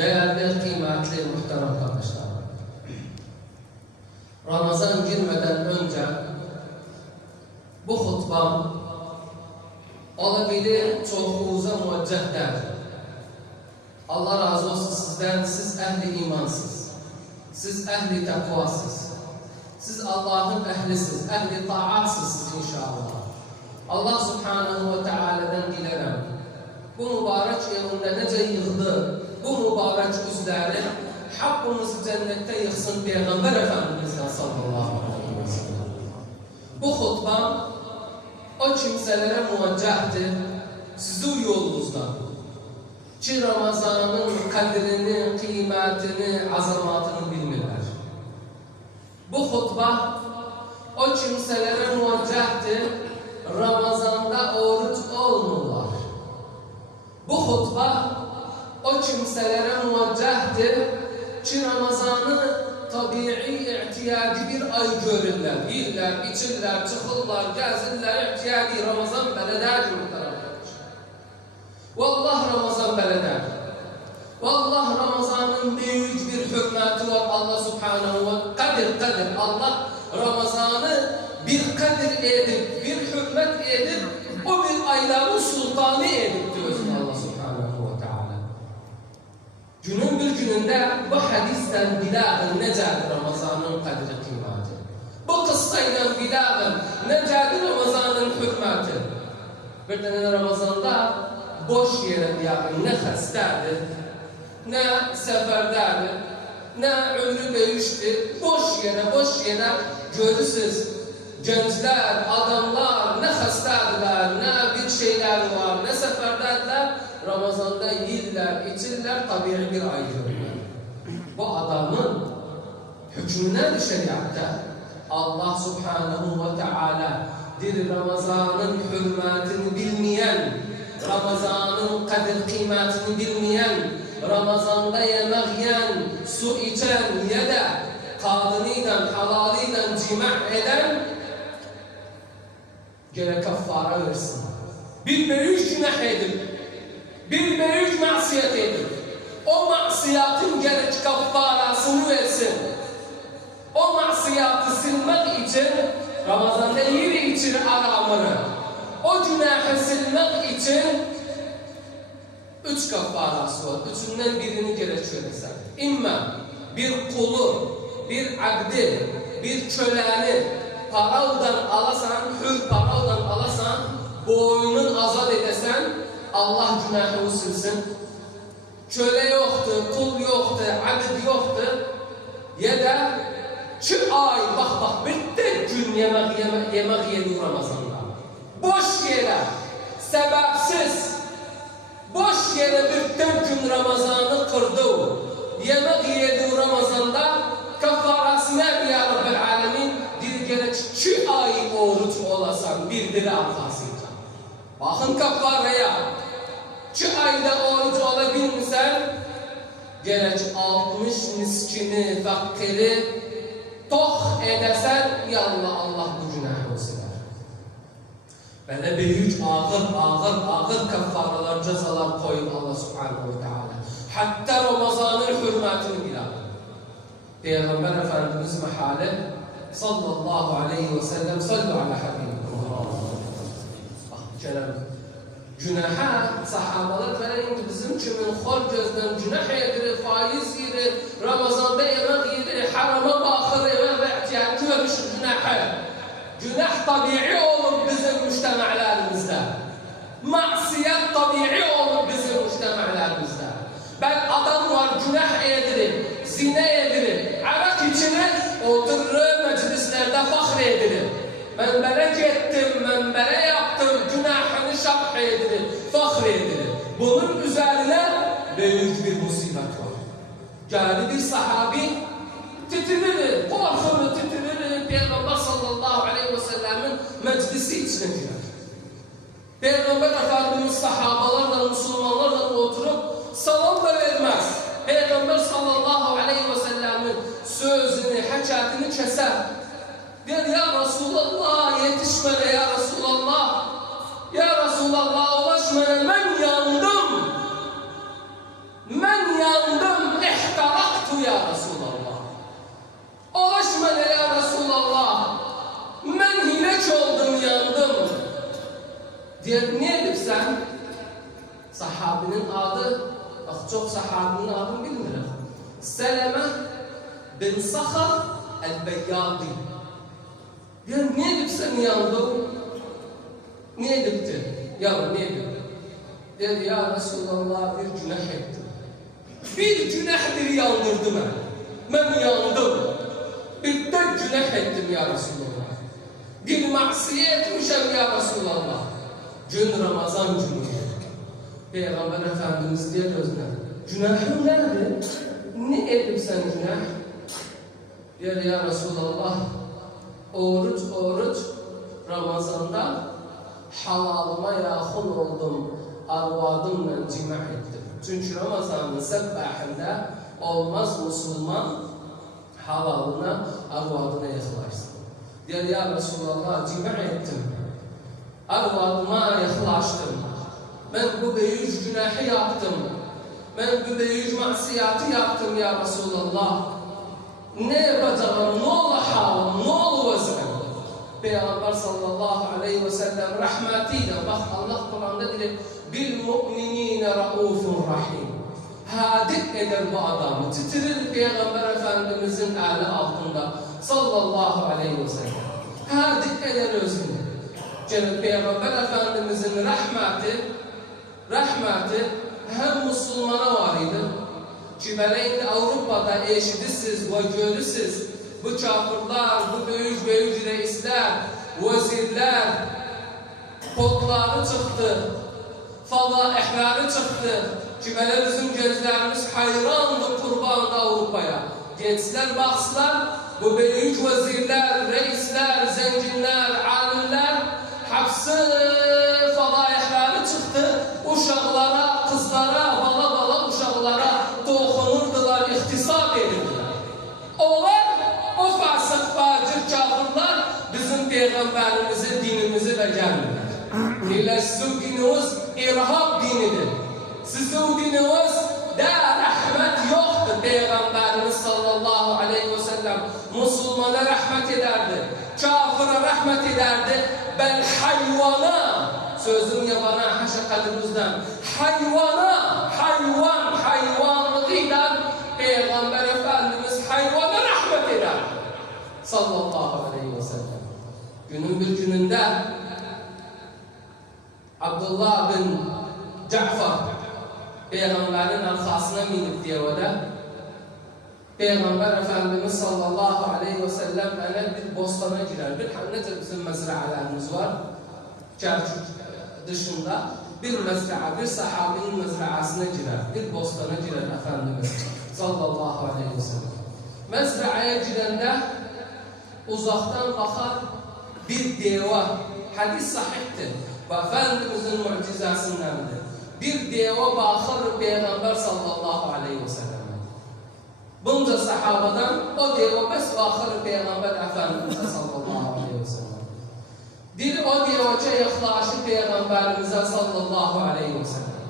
Değerli, kıymetli, muhterem kardeşlerim. Ramazan girmeden önce bu hutbam olabilir çoğunuza muveccehdir. Allah razı olsun sizden. Siz ehli imansız. Siz ehli takvasız. Siz Allah'ın ehlisiniz. Ehli taatsızsınız inşallah. Allah subhanahu ve teala'dan dilerim. Bu mübarek yılında nece yığdı, bu mübarek yüzleri hakkımızı cennette yıksın Peygamber Efendimiz'den sallallahu aleyhi ve sellem. Bu hutbam o kimselere muveccehtir, sizin yolunuzdan. Ki Ramazan'ın kadrini, kıymetini, azamatını bilmirler. Bu hutba o kimselere muveccehtir, Ramazan'da oruç olmurlar. Bu hutba o kimselere muveccehtir ki Ramazan'ı tabii ihtiyacı bir ay görürler. Yiyirler, içirler, çıkırlar, gezirler, ihtiyacı Ramazan beleder muhterem. Vallah Ramazan beleder. Vallah Ramazan'ın büyük bir hürmeti var. Allah subhanahu ve kadir. Allah Ramazan'ı bir kadir edip, bir hürmet edip, o bir ayların sultanı edip diyorsun Allah subhanahu ve teala. Günün bir gününde bu hadisten bilağın necadır Ramazan'ın kadri kıymeti. Bu kıssayla bilağın necadır Ramazan'ın hürmeti. Bir tane Ramazan'da boş yere diyakın ne hastadır, ne seferdadır, ne ömrü değişti. Boş yere görürsünüz. Gençler, adamlar ne hastadılar, ne bir şeyler var, ne seferdadılar. Ramazan'da yiyirler, içirler, tabii bir ay görürler. Bu adamın hükmüne şeriatta Allah subhanahu ve teala dir Ramazan'ın hürmetini bilmeyen, Ramazan'ın kadir kıymetini bilmeyen, Ramazan'da yemek yiyen, su içen ya da kadınıyla, halalıyla cima eden gene kaffara versin. Bir büyük günah edip, bir büyük masiyet edip, o masiyatın gerek kaffarasını versin. O masiyatı silmek için Ramazan'da yeri için aramını, o günahı silmek için 3 kaffarası var. Üçünden birini gerek söylesin. İmma bir kulu, bir abdi, bir köleni paradan alasan, hür paradan alasan, boynunu azat edesen, Allah günahını silsin. Köle yoktu, kul yoktu, abd yoktu. Ya da 2 ay, bak bitti gün yemek yedi Ramazan'da. Boş yere, sebepsiz, boş yere bitti gün Ramazan'ı kırdı. Yemek yedi Ramazan'da kafarasına ya Rabbel Alemin bir gerek 2 ay oruç olasan birbiri arkasıyla. Bakın kafaraya 2 ayda oruç olabilmişsen gerek 60 miskini, fakiri toh edesen ya Allah bu günahı siler. Böyle büyük ağır kafaralar, cezalar koyun Allah subhanahu ve teala. Hatta Ramazan'ın hürmetini bilen. Peygamber Efendimiz mehalle sallallahu aleyhi ve sellem sallu ala habibikum. Kelam. Günaha sahabalar verin bizim kimin hor gözden günah yedir, faiz yedir, Ramazan'da yemek yedir, harama bakır ve ihtiyacı vermiş günaha. Günah tabii olur bizim müştemalarımızda. Masiyet tabii olur bizim müştemalarımızda. Ben adam var günah yedirir, zine yedirir, arak içine oturur meclislerde fakr yedirir. Ben böyle gittim, ben böyle yaptım, günahını şerh edilir, fakr edilir. Bunun üzerine büyük bir musibet var. Geldi bir sahabi titrinir, korkunu titrinir, Peygamber sallallahu aleyhi ve sellem'in meclisi içine girer. Peygamber Efendimiz sahabalarla, Müslümanlarla oturup salam da vermez. Peygamber sallallahu aleyhi ve sellem'in sözünü, hakikatini keser. Der ya Resulallah yetişmene ya Resulallah. Ya Resulallah ulaşmana ben yandım. Ben yandım. Çok sahabinin adını bilmiyorum. Seleme bin Sakhar el-Beyyadi. Diyor, niye edip sen yandın? Niye edipti? Ya niye edipti? Dedi, ya Resulallah bir günah ettim. Bir günahdır yandırdı beni. Ben yandım. Bir de günah ettim ya Resulallah. Bir masiye etmişim ya Resulallah. Gün Ramazan günü. Peygamber Efendimiz diye özne. Günahım nerede? Ne edip sen günah? Diyor ya Resulallah. Oruç Ramazan'da halalıma yakın oldum. Arvadımla cima ettim. Çünkü Ramazan'ın sebbahinde olmaz Müslüman halalına, arvadına yaklaşsın. Diyor ya Resulallah cima ettim. Arvadıma yaklaştım. Ben bu büyük günahı yaptım. Ben bu büyük masiyatı yaptım ya Resulallah. Ne yapacağım, ne olur halim, ne olur vazifem? Peygamber sallallahu aleyhi ve sellem rahmetiyle, bak Allah Kur'an'da diyor, bil mu'minine raufun rahim. Hadik eder bu adamı, titrir Peygamber Efendimizin eli altında sallallahu aleyhi ve sellem. Hadik eder özünü. Cenab-ı Peygamber Efendimizin rahmeti hem Müslümana var idi. Ki böyle Avrupa'da eşidirsiniz ve görürsünüz. Bu kafirler, bu büyük reisler, vezirler, kodları çıktı, fadaihleri çıktı. Ki böyle bizim gözlerimiz hayrandı kurbandı Avrupa'ya. Gençler baksılar, bu büyük vezirler, reisler, zenginler, alimler, hapsi fadaihleri çıktı. Uşaklara, kızlara, bala uşaklara dokunurdular, ihtisap edirdiler. Onlar, o fasık, facir, kafirler bizim Peygamberimizi, dinimizi becermirler. Deyirlər, sizin dininiz irhab dinidir. Sizin dininiz de rahmet yoktur. Peygamberimiz sallallahu aleyhi ve sellem Müslümana rahmet ederdi. Kafire rahmet ederdi. Ben hayvana, sözüm yabana haşa kadrimizden, hayvanlığıyla Peygamber Efendimiz hayvana rahmet eder. Sallallahu aleyhi ve sellem. Günün bir gününde Abdullah bin Ca'far Peygamberin arkasına minip devede Peygamber Efendimiz sallallahu aleyhi ve sellem bir bostana girer. Bir bizim mezralarımız var. Kerkük dışında bir mezra, bir sahabinin mezraasına girer. Bir bostana girer Efendimiz sallallahu aleyhi ve sellem. Mezraya girende uzaktan bakar bir deva. Hadis sahihtir. Ve Efendimizin mucizasındandır. Bir deva bakır Peygamber sallallahu aleyhi ve sellem. Bunca sahabadan o deva bes bakır Peygamber Efendimiz'e sallallahu aleyhi ve sellem. Dil o devaca yaklaşır Peygamberimize sallallahu aleyhi ve sellem.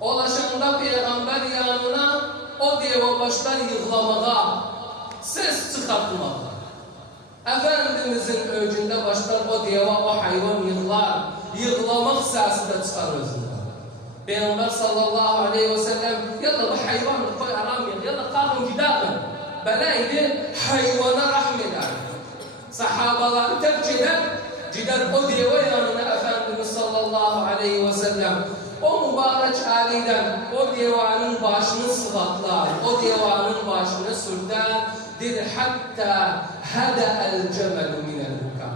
Ulaşanda Peygamber yanına o deva başlar yığlamağa, ses çıkartmağa. Efendimizin öcünde başlar o deva, o hayvan yığlar, yığlamak sesi de çıkar özünden. Peygamber sallallahu aleyhi ve sellem, yalla bu hayvanı koy aramayın, yalla kalkın gidelim. Beleydi hayvana rahmeder. Sahabaları terk eder, gider o deva yanına Efendimiz sallallahu aleyhi ve sellem. O mübarek aliden o devanın başını sıvatlar, o devanın başını sürter, dir hatta hada'el cemelu minel buka.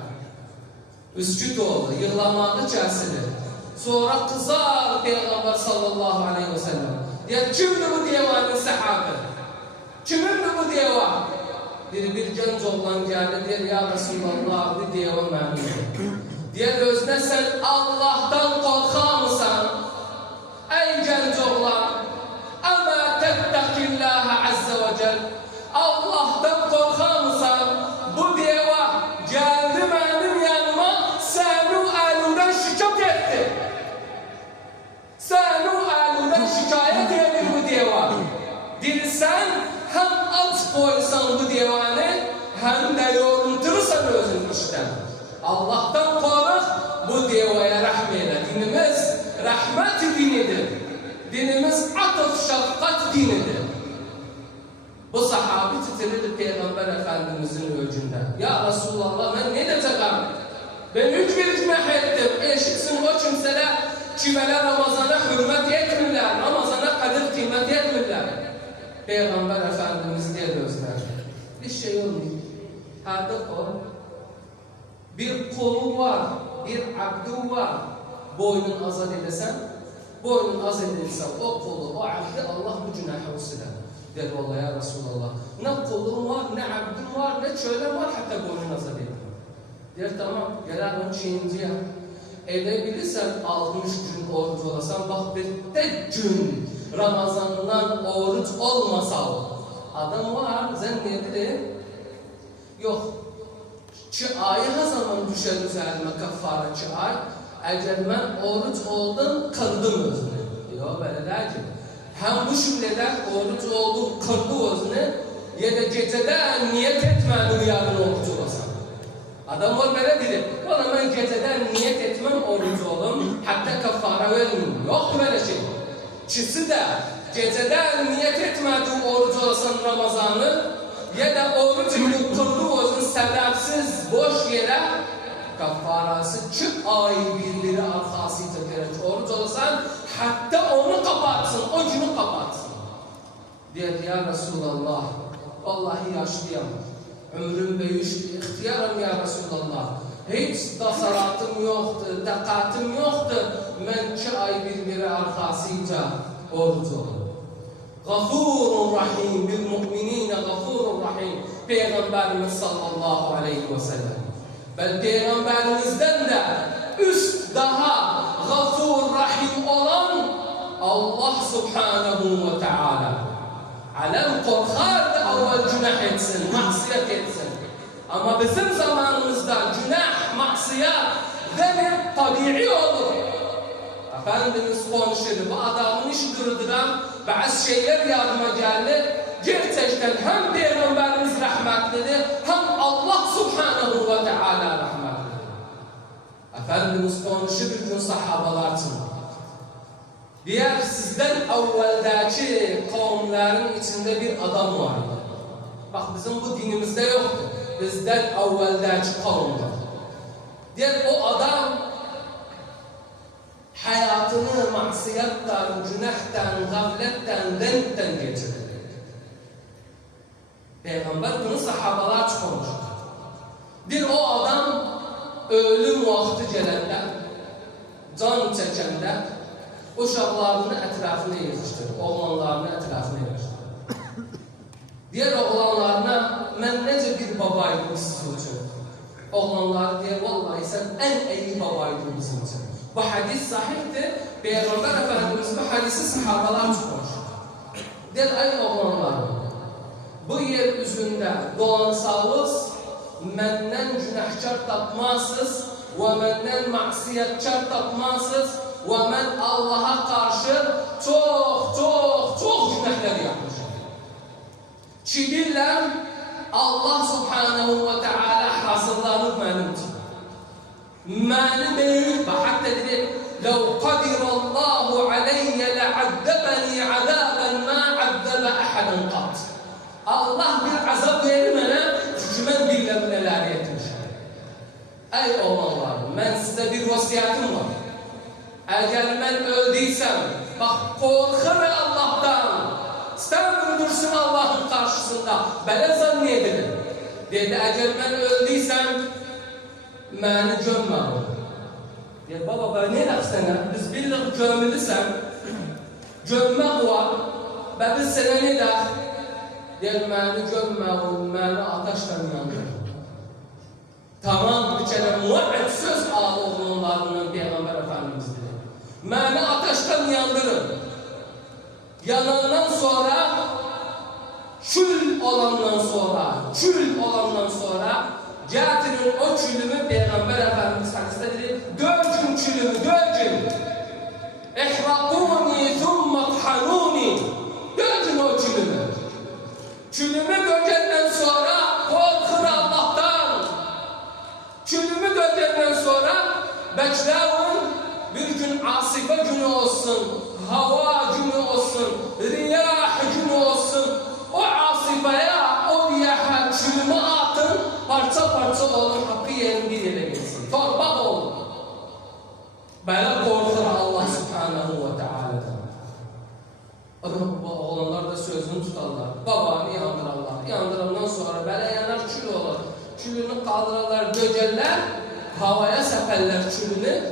Üsküt oldu, yığlamağı kesilir. Sonra kızar Peygamber sallallahu aleyhi ve sellem. Ya kimdi bu devanın sahabe? Kimindi bu deva? Bir genç oğlan geldi, der ya Resulallah bu deva mənim. Der özüne sen Allah'tan korkar mısın? Ey genç oğlan, ama tettekillaha azze ve cel. Allah'tan korkar mısın? Bu deva geldi benim yanıma, seni elinden şikayet etti. Seni elinden şikayet etti bu deva. Dilsen hem aç koysan bu devanı, hem de yoruntursan özün işten. Allah'tan kork, bu devaya rahmeyle. Dinimiz rahmet dinidir. Dinimiz atıf şefkat dinidir. Bu sahabi titredir Peygamber Efendimizin öcünde. Ya Resulallah ben ne diyeceğim? Ben 3 bir günah ettim. Eşitsin o kimseler çimeler Ramazan'a hürmet etmirler. Ramazan'a kadir kıymet etmirler. Peygamber Efendimiz diye gözler. Bir şey olmuyor. Hadi o. Bir kolu var, bir abdu var. Boynun azat edesen, boynun azat edilse o kolu, o abdi Allah bu günahı siler. Der vallahi ya Resulallah. Ne kolum var, ne abdum var, ne çölem var, hatta boynun azat edilmez. Der tamam, gel onu çiğinciye. Edebilirsen 60 gün oruç olasan, bak bir tek gün Ramazan'dan oruç olmasa o. Adam var, zannedilir. Yok. Çıayı her zaman düşer üzerime kaffara çıay. Eğer ben oruç oldum, kırdım özünü. Yok böyle değil ki. Hem bu şimdiden oruç oldu, kırdı özünü. Ya da geceden niyet etmedi yarın oruç olasam. Adam var böyle dedi. Valla ben geceden niyet etmem oruç oldum. Hatta kaffara vermeyeyim. Yok böyle şey. Çisi de geceden niyet etmedi oruç olasam Ramazan'ı. Ya da oruç günü kırdı özünü sebepsiz boş yere kaffarası çık ay birleri arkasıyla gerek oruç olsan hatta onu kapatsın, o günü kapatsın. Dedi ya Resulallah, vallahi yaşlıyım, ömrüm büyüştü, ihtiyarım ya Resulallah. Hiç tasarrufum yoktu, takatim yoktu. Ben 2 ay birleri arkasıyla oruç oldum. Gafurun Rahim, bil mu'minine gafurun Rahim. Peygamberimiz sallallahu aleyhi ve sellem. Ben Peygamberimizden de üst daha gafur rahim olan Allah subhanahu ve teala. Alem korkardı evvel günah etsin, maksiyet etsin. Ama bizim zamanımızda günah, maksiyet demek tabii olur. Efendimiz konuşuyor, bu adamın işi durduran bazı şeyler yardıma geldi. Gerçekten hem Peygamberimiz rahmetlidir, hem Allah subhanahu ve teala rahmetlidir. Efendimiz konuşuyor bir gün sahabalar için. Diğer sizden evveldeki kavimlerin içinde bir adam var. Bak bizim bu dinimizde yoktu. Bizden evveldeki kavimler. Diğer o adam hayatını maksiyetten, günahtan, gafletten, denkten geçirdi. Peygamber bunu sahabalar konuştu. Bir o adam ölüm vakti gelende, can çekende uşaqlarını etrafına yığıştırır, oğlanlarını etrafına yığıştırır. Diğer oğlanlarına ben nece bir babaydım siz için. Oğlanları diye vallahi sen en iyi babaydın bizim için. Bu hadis sahihtir. Peygamber Efendimiz bu hadisi sahabalar konuştu. Der ey oğlanlarım. Bu yer üzerinde dolansanız, menden günahkar tapmazsınız ve menden maksiyetkar tapmazsınız ve ben Allah'a karşı çok günahlar yapmışım. Çidirler Allah subhanahu ve teala hazırlanıp benim için. Məni büyük, hatta dedi, لَوْ قَدِرَ اللّٰهُ عَلَيَّ لَعَذَّبَنِي عَذَابًا مَا عَذَّبَ أَحَدًا قَطْ. Allah bir azap verir bana, çünkü ben bilmem neler etmişim. Ey oğlanlar, ben size bir vasiyetim var. Eğer ben öldüysem, bak korkarım Allah'tan. Sen öldürsün Allah'ın karşısında, böyle zannedilir. Dedi, eğer ben öldüysem, beni gömme. Ya baba ben ne dersene, biz birlik gömülüsem, gömme var, ve biz sana ne der? Der beni gömme, beni ateşten yandır. Tamam, bir kere muhabbet söz al oğlunlarının Peygamber Efendimiz dedi. Beni ateşten yandırın. Yanandan sonra, kül olandan sonra, getirin o külümü Peygamber Efendimiz hadiste dedi, dökün külümü, dökün. İhrakuni thumma thanuni. Dökün o külümü. Külümü dökenden sonra korkun Allah'tan. Külümü dökenden sonra bekleyin bir gün asife günü olsun. hava günü olsun, riyah günü olsun, o asifaya, o riyaha çürümü atın, parça parça olun, hakkı yerin bir yere gitsin. Torba olun. Böyle korkur Allah Subhanahu ve Teala'dan. Oğlanlar da sözünü tutarlar. Babanı yandırarlar. Yandırandan sonra böyle yanar kül olur. Külünü kaldırırlar, dögerler, havaya seperler külünü.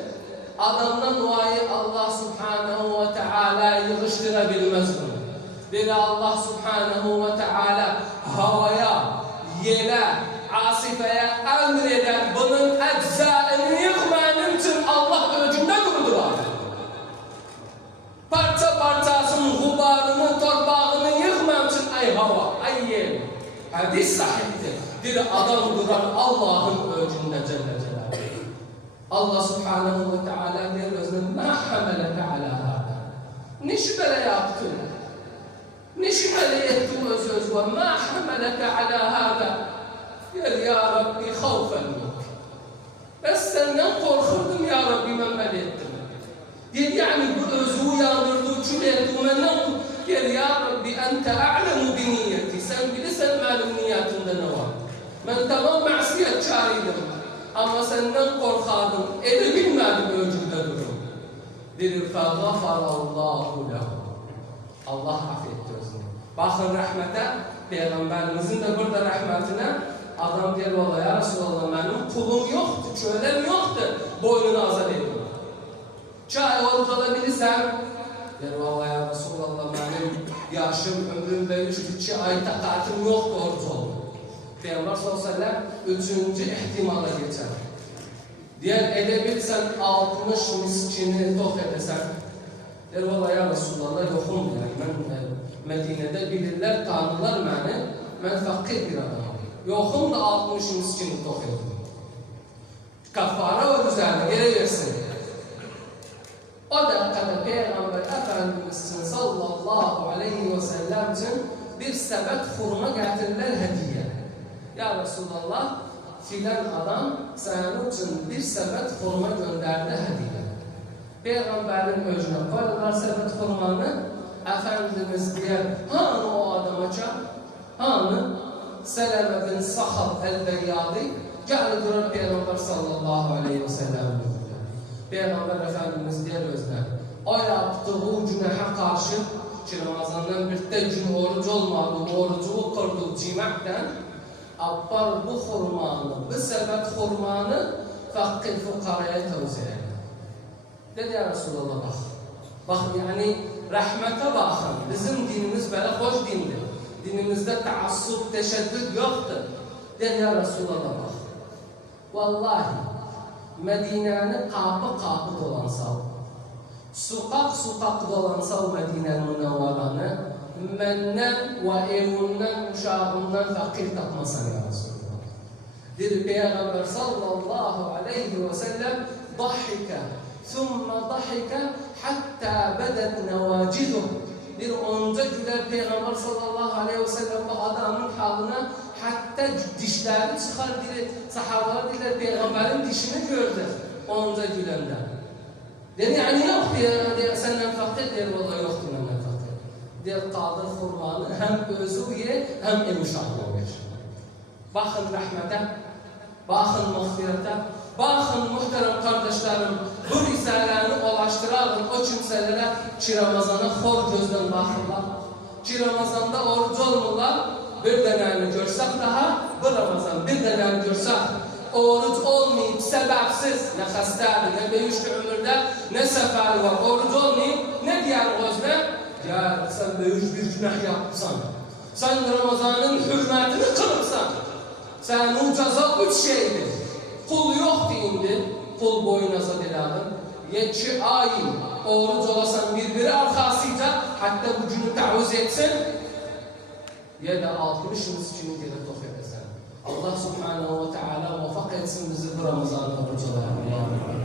Adamdan duayı Allah Subhanahu ve Teala yığıştırabilmez bunu. Biri Allah Subhanahu ve Teala havaya, yere, asifeye emreder. Bunun eczaını yıkmanın için Allah öcünde durdur abi. Parça parçasının gubarını, torpağını yıkman için ay hava, ay yer. Hadis sahiptir. Bir adam duran Allah'ın öcünde Celle Celaluhu. Allah Subhanahu ve Teala der özüne ma hameleke ala hâdâ. Ne şüphele yaptın? Ne şüphele ettin öz ve ma hameleke ala hâdâ. Der ya Rabbi havfen yok. Ben senden korkurdum ya Rabbi memel ettim. Der yani bu özü yandırdı, kül etti, der ya Rabbi ente a'lemu bi niyeti. Sen bilirsen malum niyetinde ne var. Ben tamam masiyet çarıydım. Ama senden korkardım, eli bilmedim öcünde durum. Dedir فَغَفَرَ اللّٰهُ لَهُ. Allah affetti özünü. Bakın rahmete, Peygamberimizin de burada rahmetine, adam der valla ya Resulallah benim kulum yoktu, kölem yoktu, boynunu azat ediyor. Çay oruç alabilirsem, der valla ya Resulallah benim yaşım, ömrümde 3 ay takatim yoktu oruç oldu. Peygamber sallallahu aleyhi ve sellem 3. ihtimala geçer. Diğer edebilsen 60 miskini tok edesen. Der valla ya Resulallah yokum yani. Ben Medine'de bilirler, tanrılar beni. Ben fakir bir adamım. Yokum da 60 miskini tok edin. Kafara var üzerine geri versin. O dakikada Peygamber Efendimiz sallallahu aleyhi ve sellem için bir sepet hurma getirirler hediye. Ya Resulallah filan adam senin için bir sepet hurma gönderdi hediye. Peygamberin özüne koydular sepet hurmanı. Efendimiz diyor, hani o adama çak? Hani Seleme bin Sahab el-Beyyadi geldi durar Peygamber sallallahu aleyhi ve sellem. Peygamber Efendimiz diyor özüne, o yaptığı günaha karşı ki Ramazan'dan bir tek gün oruç olmadı, orucu kırdı cimakten. Abbar bu hurmanı, bu sepet hurmanı fakir fukaraya tavsiye eder. Dedi ya Resulallah bak. Bak yani rahmete bakın. Bizim dinimiz böyle hoş dindir. Dinimizde taassup, teşeddüt yoktur. Dedi ya Resulallah bak. Vallahi Medine'nin kapı dolansav, sokak dolansav Medine'nin münevvaranı, menden ve evinden, uşağımdan fakir tapmasan ya Resulallah. Dedi Peygamber sallallahu aleyhi ve sellem dahika, thumma dahika hatta bedet nevaciduh. Bir onca güler Peygamber sallallahu aleyhi ve sellem bu adamın halına hatta dişlerini çıkar diye sahabalar diler Peygamberin dişini gördü onca gülenden. Dedi yani yok diye senden fakir der vallahi yoktu benden fakir. Der kaldır hurmanı hem özü ye hem emuşahlı ver. Bakın rahmete, bakın mağfirete, bakın muhterem kardeşlerim bu risalelerini ulaştıralım o kimselere ki Ramazan'a hor gözden bakırlar. Ki Ramazan'da oruç olurlar. Bir deneyini görsek daha, bu Ramazan bir deneyini görsek, oruç olmayıp sebepsiz, ne hastalığı, ne beyüşlü ömürde, ne seferi var, oruç olmayıp, ne diğer gözle? Ya sen beyüş bir günah yapmışsan, sen Ramazan'ın hürmetini kırıpsan, senin ceza 3 şeydir. Kul yok deyindi, kul boyunaza dilalım, 7 ay oruç olasan birbiri arkasıyla, hatta bu günü tavuz etsin, ya da 60 miskini geri tok edersen. Allah Subhanahu ve Teala muvaffak etsin bizi bu Ramazan'da oruç olarak.